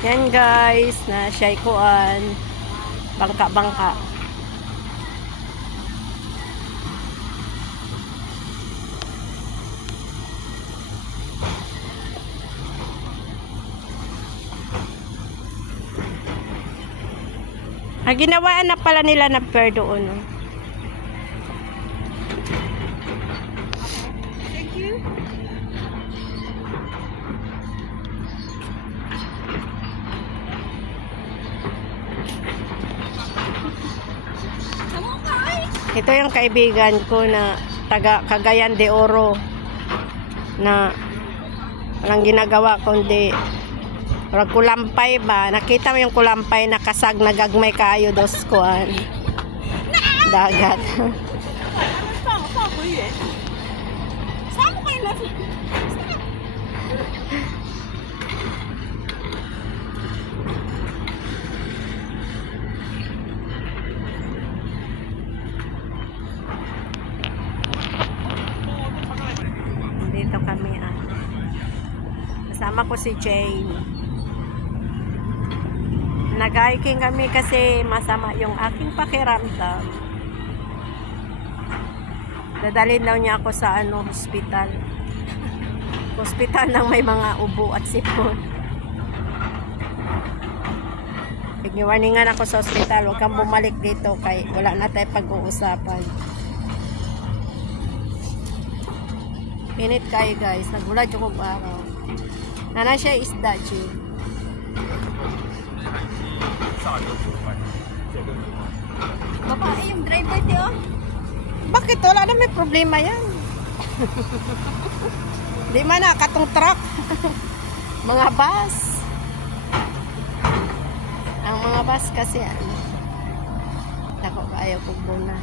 Yan guys, na siya'y kuan. Bangka-bangka. Ginawaan na pala nila na pier doon. No? Thank you. Ito yung kaibigan ko na taga Cagayan de Oro na walang ginagawa kundi kulampay ba. Nakita mo yung kulampay na kasag nagagmay kayo dos kuan dagat. Dito kami kasama ko si Jane. Nag-hiking kami kasi masama yung aking pakiramdam. Dadalhin daw niya ako sa hospital. Hospital ng may mga ubo at sipon. Nag-warningan ako sa hospital, huwag kang bumalik dito kay wala na tayo pag-uusapan. Init kayo guys, nagulad yung araw. Nana siya isda, G. Babae yung driver niyo. Bakit? Wala na may problema yan. Di man na, katong truck. Mga bus. Ang mga bus kasi Nako, ayaw ko muna.